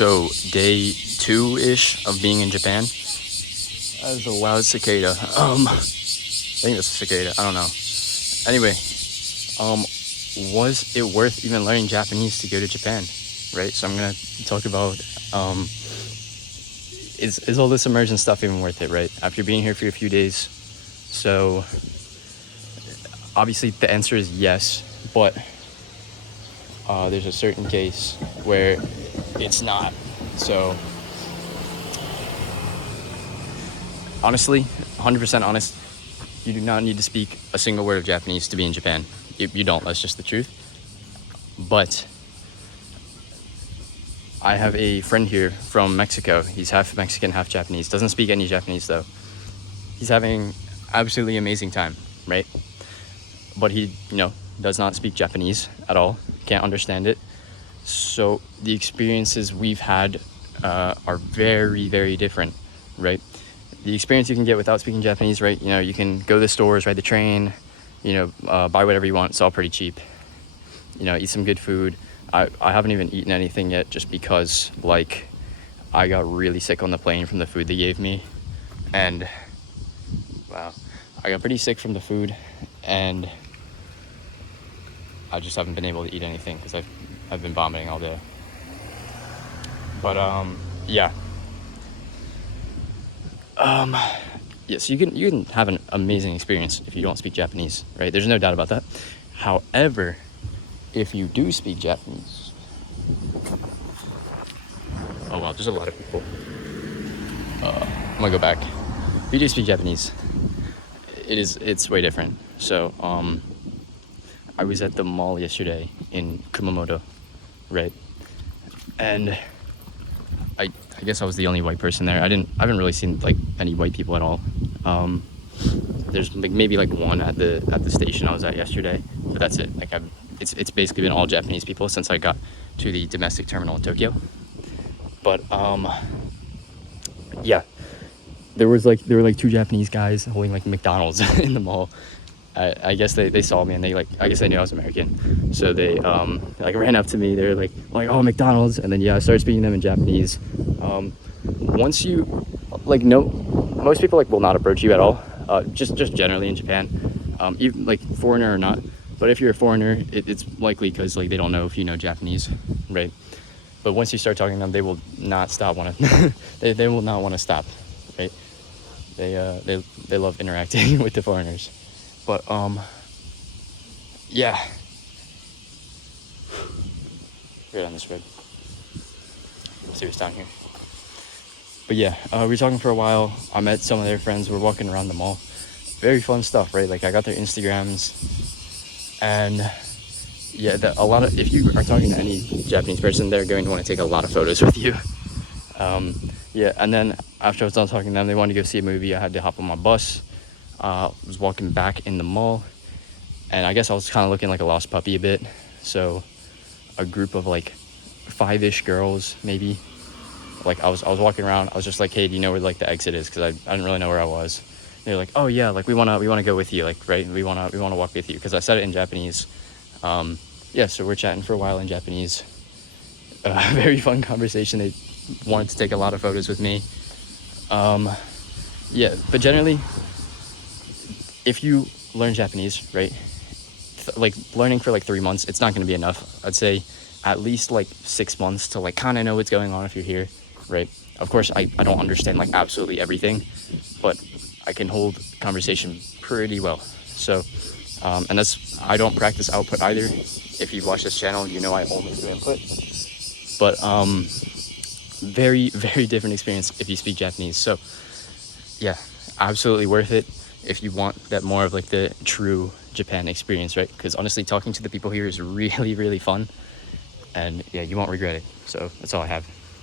So day 2-ish of being in Japan. That was a loud cicada. I think that's a cicada. I don't know. Anyway, was it worth even learning Japanese to go to Japan? Right. So I'm gonna talk about is all this immersion stuff even worth it? Right. After being here for a few days. So obviously the answer is yes, but there's a certain case where it's not. So honestly, 100% honest, you do not need to speak a single word of Japanese to be in Japan. You don't. That's just the truth. But I have a friend here from Mexico. He's half Mexican, half Japanese. Doesn't speak any Japanese though. He's having absolutely amazing time, right? But he, does not speak Japanese at all. Can't understand it. So the experiences we've had are very, very different, right? The experience you can get without speaking Japanese, right? You can go to the stores, ride the train, buy whatever you want. It's all pretty cheap. Eat some good food. I haven't even eaten anything yet just because, I got really sick on the plane from the food they gave me. And, wow, I got pretty sick from the food. And I just haven't been able to eat anything because I've been vomiting all day. But, yeah. Yeah, so you can have an amazing experience if you don't speak Japanese, right? There's no doubt about that. However, if you do speak Japanese, oh wow, there's a lot of people. I'm gonna go back. If you do speak Japanese, it's way different. So, I was at the mall yesterday in Kumamoto, right? And I guess I was the only white person there. I haven't really seen any white people at all. There's maybe one at the station I was at yesterday, but that's it. It's basically been all Japanese people since I got to the domestic terminal in Tokyo. But yeah, there were two Japanese guys holding McDonald's in the mall. I guess they saw me and I guess they knew I was American, so they ran up to me. They were like oh, McDonald's, and then I started speaking to them in Japanese. Once you know, most people will not approach you at all, just generally in Japan, even foreigner or not. But if you're a foreigner, it's likely because they don't know if you know Japanese, right? But once you start talking to them, they will not stop they will not want to stop, right? They love interacting with the foreigners. But yeah, right on this road. Let's see what's down here. But yeah, we were talking for a while. I met some of their friends. We're walking around the mall. Very fun stuff, right? I got their Instagrams, and yeah, if you are talking to any Japanese person, they're going to want to take a lot of photos with you. Yeah, and then after I was done talking to them, they wanted to go see a movie. I had to hop on my bus. Was walking back in the mall, and I guess I was kind of looking like a lost puppy a bit. So a group of 5-ish girls, maybe. I was walking around. I was just like, hey, do you know where the exit is? Because I didn't really know where I was. They're like, oh yeah, we wanna go with you, right? We wanna walk with you, because I said it in Japanese. Yeah, so we're chatting for a while in Japanese. Very fun conversation. They wanted to take a lot of photos with me. Yeah, but generally, if you learn Japanese, right, learning for 3 months, it's not going to be enough. I'd say at least 6 months to kind of know what's going on if you're here, right? Of course, I don't understand absolutely everything, but I can hold conversation pretty well. So, and I don't practice output either. If you've watched this channel, you know I only do input. But very, very different experience if you speak Japanese. So yeah, absolutely worth it if you want that more of the true Japan experience, right? Because honestly, talking to the people here is really, really fun, and yeah, you won't regret it. So that's all I have.